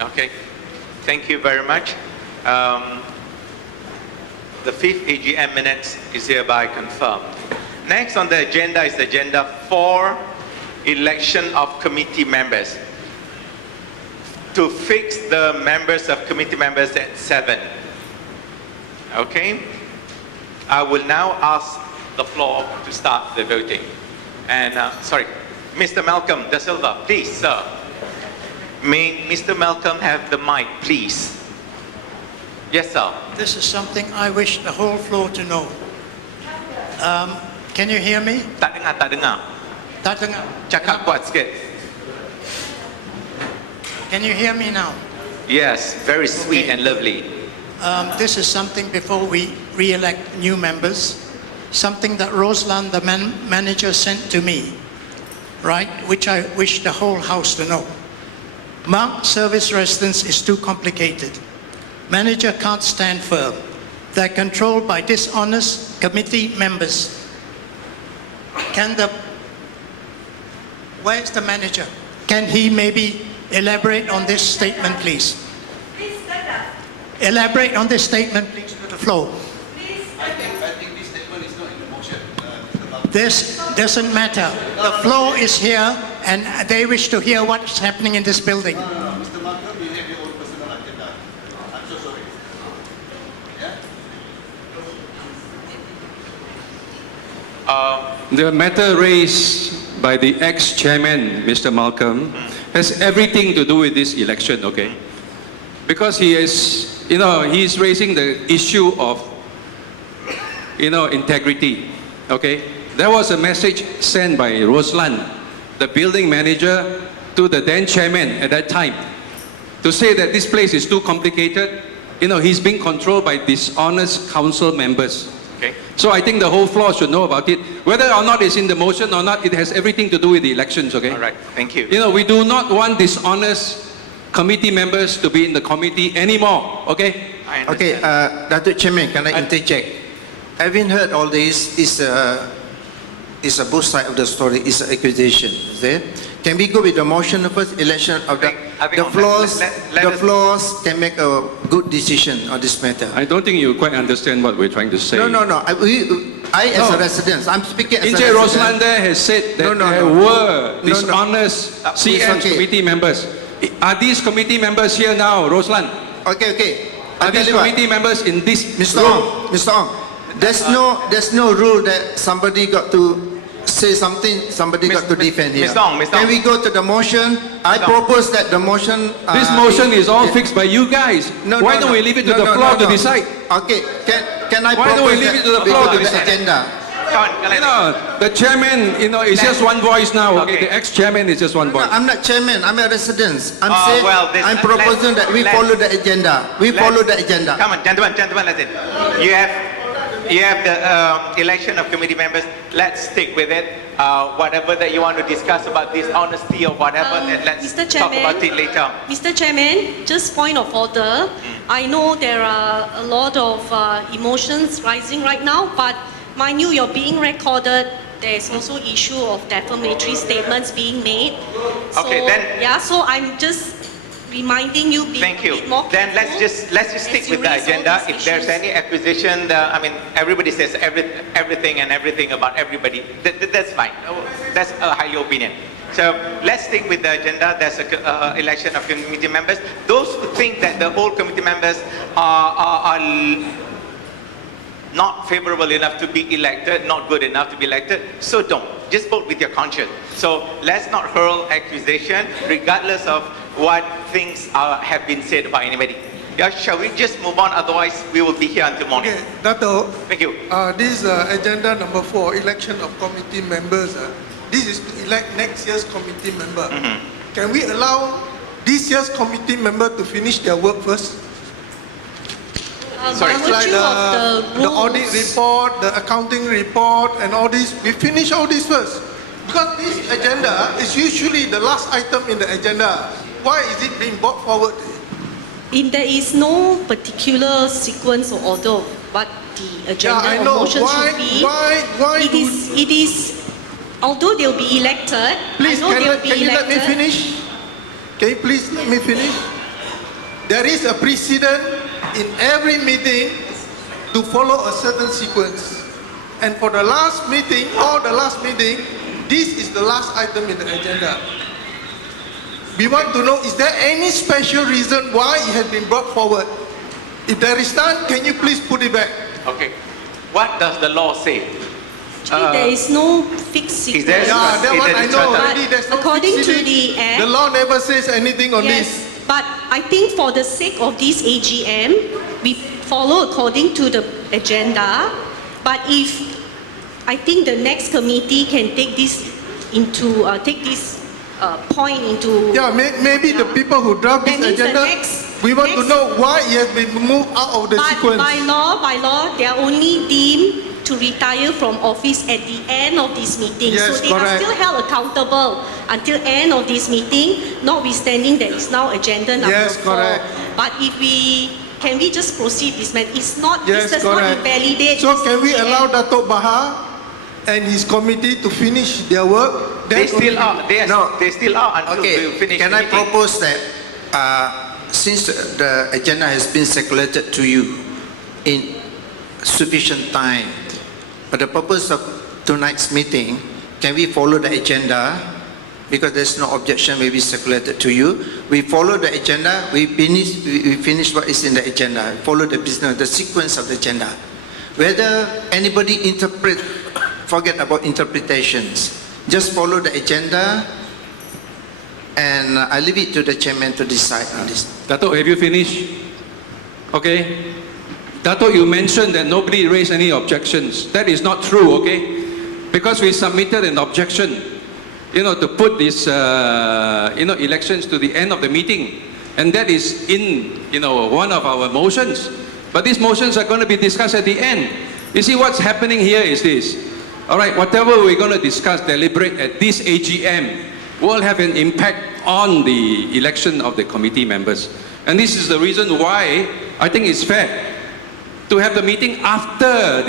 Okay, thank you very much. The 5th AGM minutes is hereby confirmed. Next on the agenda is agenda 4, election of committee members. To fix the members of committee members at 7. Okay, I will now ask the floor to start the voting. And sorry, Mr. Malcolm Da Silva, please, sir. May Mr. Malcolm have the mic, please? Yes, sir. This is something I wish the whole floor to know. Can you hear me? Tak dengar, tak dengar. Tak dengar. Cakap kuat sikit. Can you hear me now? Yes, very sweet Okay. and lovely. This is something before we re-elect new members, something that Roslan, the manager, sent to me, right? Which I wish the whole house to know. MARC service residence is too complicated. Manager can't stand firm. They're controlled by dishonest committee members. Where's the manager? Can he maybe elaborate on this statement, please? Please stand up. Elaborate on this statement, please, to the floor. I think this statement is not in the motion. This doesn't matter. The floor is here, and they wish to hear what's happening in this building. Mr. Malcolm, you have your own personal agenda. I'm so sorry. Yeah? The matter raised by the ex-chairman, Mr. Malcolm, has everything to do with this election, okay? Because he is, he's raising the issue of, integrity, okay? There was a message sent by Roslan, the building manager, to the then chairman at that time, to say that this place is too complicated. He's being controlled by dishonest council members. Okay. So I think the whole floor should know about it. Whether or not it's in the motion or not, it has everything to do with the elections, okay? All right, thank you. We do not want dishonest committee members to be in the committee anymore, okay? I Okay, understand. Datuk Chairman, can I interject? Having heard all this, is a both side of the story, is an accusation. Is there? Can we go with the motion first? Election of I think the floors. let The us- floors can make a good decision on this matter. I don't think you quite understand what we're trying to say. No. I as No. a resident, I'm speaking as a Inche resident. Roslander has said that No. there were No. dishonest CM's okay. committee members. Are these committee members here now, Roslan? Okay. Are I these tell you what, committee members in this Mr. room? Ong, there's no rule that somebody got to say something, somebody got to defend here. Mr. Ong. Can we go to the motion? I Mr. Ong. propose that the motion... This motion is all yeah. fixed by you guys. No, Why no, don't no. we leave it to No, the no, floor no, to no. decide? Okay, can I Why don't propose we leave that it to the we floor go to to the decide? agenda? The chairman, it's just one voice now. Okay, Okay. the ex-chairman is just one No, voice. I'm not chairman, I'm a resident. I'm proposing that we let's- follow the agenda. We follow the agenda. Come on, gentlemen, listen. You have the election of committee members. Let's stick with it. Whatever that you want to discuss about this honesty or whatever, then let's Mr. talk Chairman. about it later. Mr. Chairman, just point of order. I know there are a lot of emotions rising right now, but mind you, you're being recorded. There's also issue of defamatory statements being made. So, Okay, then- yeah, so I'm just reminding you, be Thank a you. bit more Then let's careful just stick as you with the raise all agenda. these If there's issues. any acquisition, everybody says everything and everything about everybody. That's fine. That's a high opinion. So let's stick with the agenda. There's a election of committee members. Those who think that the whole committee members are not favorable enough to be elected, not good enough to be elected, so don't. Just vote with your conscience. So let's not hurl accusation regardless of what things have been said by anybody. Yeah, shall we just move on? Otherwise, we will be here until morning. Okay, Dato', Thank you. this agenda number 4, election of committee members. This is to elect next year's committee member. Can we allow this year's committee member to finish their work first? Sorry. By Like virtue of the the audit rules, report, the accounting report, and all this. We finish all this first. Because this agenda is usually the last item in the agenda. Why is it being brought forward? there is no particular sequence or order of what the agenda I or know. motion should be. Why It is, although they'll be elected, Please, I know they'll be can you let me elected. finish? Can you please let me finish? there is a precedent in every meeting to follow a certain sequence. And for the last meeting, this is the last item in the agenda. We want to know, is there any special reason why it has been brought forward? If there is none, can you please put it back? Okay. What does the law say? Actually, there is no fixed Is there- sequence. Yeah, that Is one that I the know charter? already. There's no According to fixing the it. Act- The law never says anything on Yes, this. but I think for the sake of this AGM, we follow according to the agenda. But if I think the next committee can take this point into. Yeah, maybe the people who draft That this means the agenda, next- we want to next- know why it has been moved out of the But sequence. by law, they are only deemed to retire from office at the end of this meeting. Yes, so they correct. are still held accountable until end of this meeting, notwithstanding that it's now agenda number Yes, 4. correct. But if can we just proceed this man? It's not, Yes, this does not correct. invalidate. So this can we AGM. allow Datuk Bahar and his committee to finish their work? They Then still only- are. They still are until we Okay, finish can the I meeting. propose that since the agenda has been circulated to you in sufficient time, for the purpose of tonight's meeting, can we follow the agenda? Because there's no objection may be circulated to you. We follow the agenda, we finish what is in the agenda, follow the business, the sequence of the agenda. Whether anybody forget about interpretations. Just follow the agenda, and I leave it to the chairman to decide on this. Dato, have you finished? Okay. Dato, you mentioned that nobody raised any objections. That is not true, okay? Because we submitted an objection, to put these, elections to the end of the meeting. And that is in, one of our motions. But these motions are going to be discussed at the end. You see, what's happening here is this. All right, whatever we're going to discuss, deliberate at this AGM will have an impact on the election of the committee members. And this is the reason why I think it's fair to have the meeting after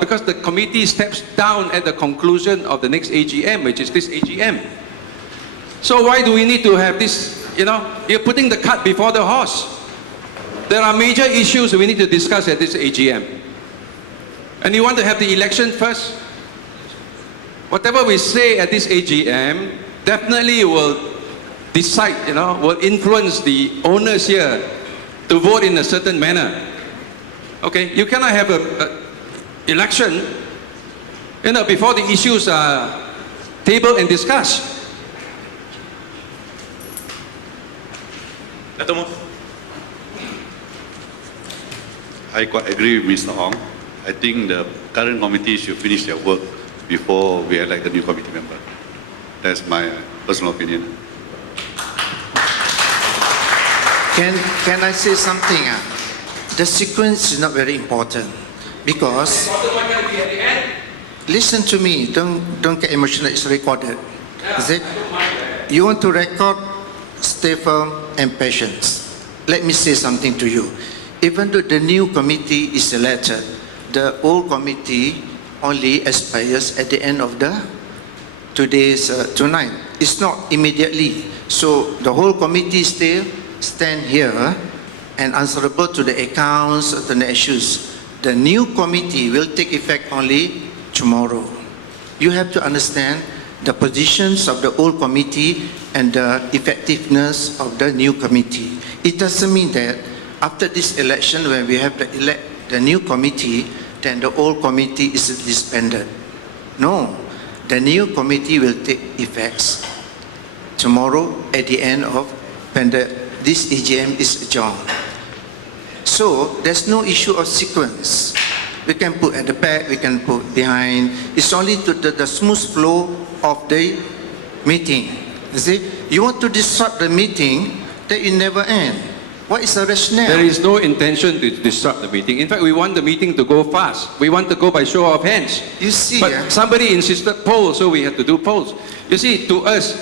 because the committee steps down at the conclusion of the next AGM, which is this AGM. So why do we need to have this, you're putting the cart before the horse. There are major issues we need to discuss at this AGM. And you want to have the election first? Whatever we say at this AGM definitely will decide, will influence the owners here to vote in a certain manner. Okay, you cannot have a election, before the issues are tabled and discussed. Dato' Mu. I quite agree with Mr. Ong. I think the current committee should finish their work before we elect the new committee member. That's my personal opinion. Can I say something? The sequence is not very important because listen to me. Don't get emotional. It's recorded. Is it? You want to record? Stay firm and patience. Let me say something to you. Even though the new committee is elected, the old committee only expires at the end of the tonight. It's not immediately. So the whole committee still stand here and answerable to the accounts of the issues. The new committee will take effect only tomorrow. You have to understand the positions of the old committee and the effectiveness of the new committee. It doesn't mean that after this election, when we have the new committee, then the old committee is disbanded. No, the new committee will take effects tomorrow at the end of when this AGM is adjourned. So there's no issue of sequence. We can put at the back, we can put behind. It's only to the smooth flow of the meeting. You see, you want to disrupt the meeting, that it never end. What is the rationale? There is no intention to disrupt the meeting. In fact, we want the meeting to go fast. We want to go by show of hands. You see, But somebody insisted polls, so we had to do polls. You see, to us,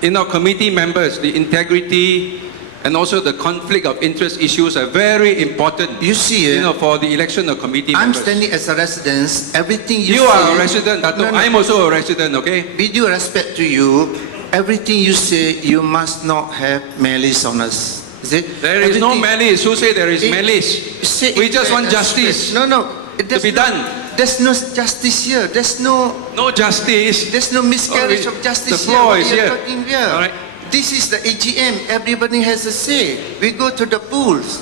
committee members, the integrity and also the conflict of interest issues are very important. You see, for the election of committee I'm members. standing as a resident. Everything you You say, are a resident, Dato'. No. I'm also a resident, okay? With due respect to you, everything you say, you must not have malice on us. Is it? There is no Everything- malice. Who say there is malice? Say We it just want as- justice No. to be done. There's no justice here. There's no justice. miscarriage Oh, of justice the floor here. is What you're here. talking here. All right. This is the AGM. Everybody has a say. We go to the pools.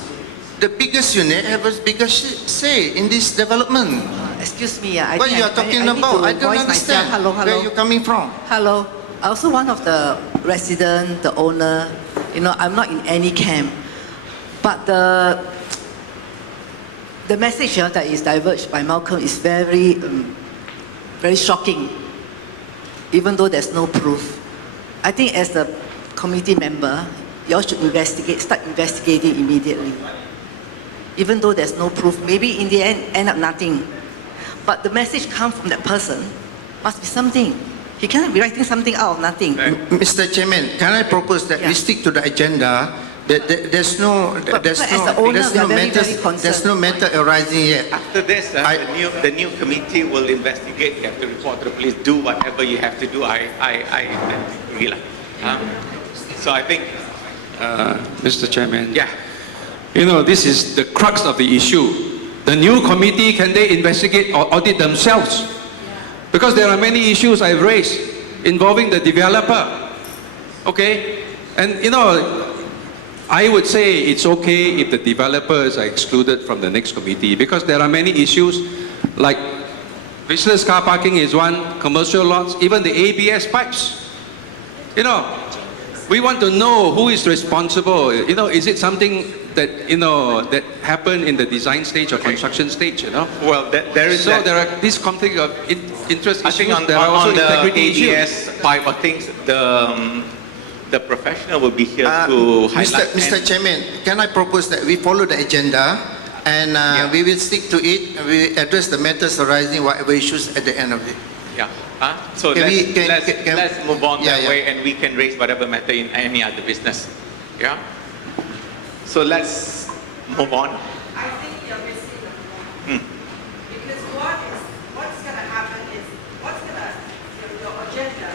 The biggest unit have a bigger say in this development. Excuse me, I What think you are talking about? I don't understand. Hello, Where hello. you coming from? Hello. Also one of the resident, the owner, I'm not in any camp. But the message that is diverged by Malcolm is very, very shocking, even though there's no proof. I think as a committee member, you all should start investigating immediately. Even though there's no proof, maybe in the end up nothing. But the message comes from that person, must be something. He cannot be writing something out of nothing. Mr. Chairman, can I propose that we Yeah. stick to the agenda? There's no But as the owner, we are very, very concerned. there's no matter arising here. After this, the new committee will investigate. You have to report to the police. Do whatever you have to do. I realize. So I think, Mr. Chairman. yeah. This is the crux of the issue. The new committee, can they investigate or audit themselves? Because there are many issues I've raised involving the developer. Okay? And I would say it's okay if the developers are excluded from the next committee because there are many issues like business car parking is one, commercial lots, even the ABS pipes. We want to know who is responsible. Is it something that that happened in the design stage or construction stage? Well, there is So that. there are this conflict of interest I issues. think There are also on the integrity issues. ABS pipe of things, the professional will be here to highlight. Mr. Chairman, can I propose that we follow the agenda and we will stick to it. We address the matters arising, whatever issues at the end of it. Yeah. So Can let's move on Yeah, that yeah. way, and we can raise whatever matter in any other business. Yeah. So let's move on. I think you're missing the point. Because what's going to happen is, your agenda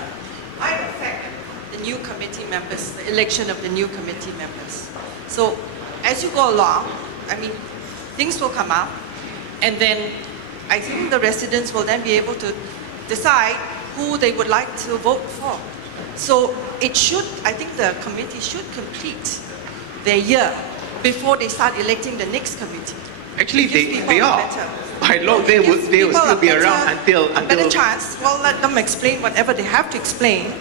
might affect the new committee members, the election of the new committee members. So as you go along, things will come up, and then I think the residents will then be able to decide who they would like to vote for. So I think the committee should complete their year before they start electing the next committee. Actually, Gives people they a are. better- By law, they will Gives people still a be better- around until. better chance. Well, let them explain whatever they have to explain.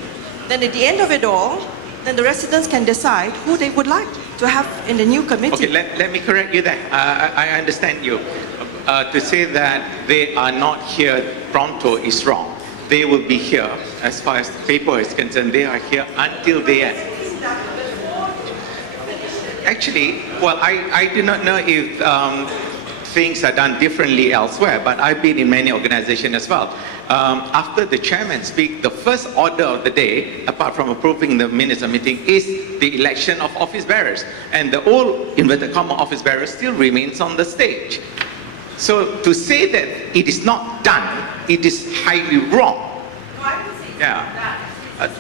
Then at the end of it all, then the residents can decide who they would like to have in the new committee. Okay, let me correct you there. I understand you. To say that they are not here pronto is wrong. They will be here, as far as the paper is concerned, they are here until the end. Actually, well, I do not know if things are done differently elsewhere, but I've been in many organizations as well. After the chairman speaks, the first order of the day, apart from approving the minutes of meeting, is the election of office bearers. And the old inverted comma office bearer still remains on the stage. So to say that it is not done, it is highly wrong. Yeah.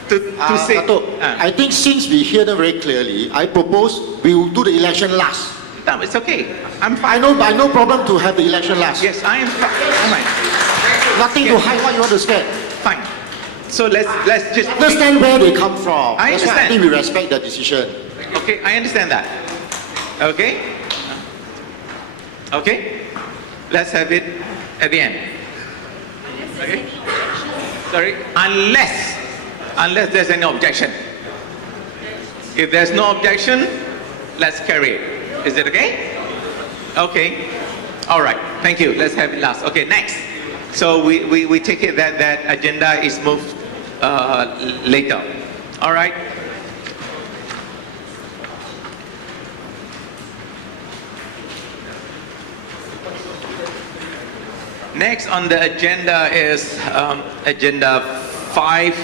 To say, Dato', I think since we hear them very clearly, I propose we will do the election last. no, it's okay. I'm I fine. know, no problem to have the election last. Yes, I am fine. Nothing to hide. What you want to scare? Fine. So let's just. Understand where they come from. I That's why I understand. think we respect the decision. Okay, I understand that. Okay? Okay? Let's have it at the end. Okay? Sorry? Unless there's any objection. If there's no objection, let's carry it. Is it okay? Okay. All right. Thank you. Let's have it last. Okay, next. So we take it that agenda is moved later. All right? Next on the agenda is agenda 5.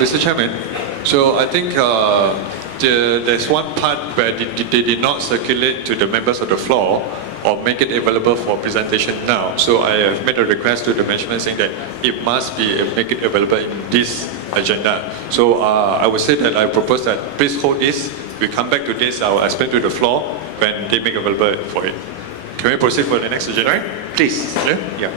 Mr. Chairman, so I think there's one part where they did not circulate to the members of the floor. or make it available for presentation now. So I have made a request to the management saying that it must be make it available in this agenda. So I would say that I propose that please hold this. We come back to this. I will explain to the floor when they make available for it. Can we proceed for the next agenda? Please. Yeah? Yeah.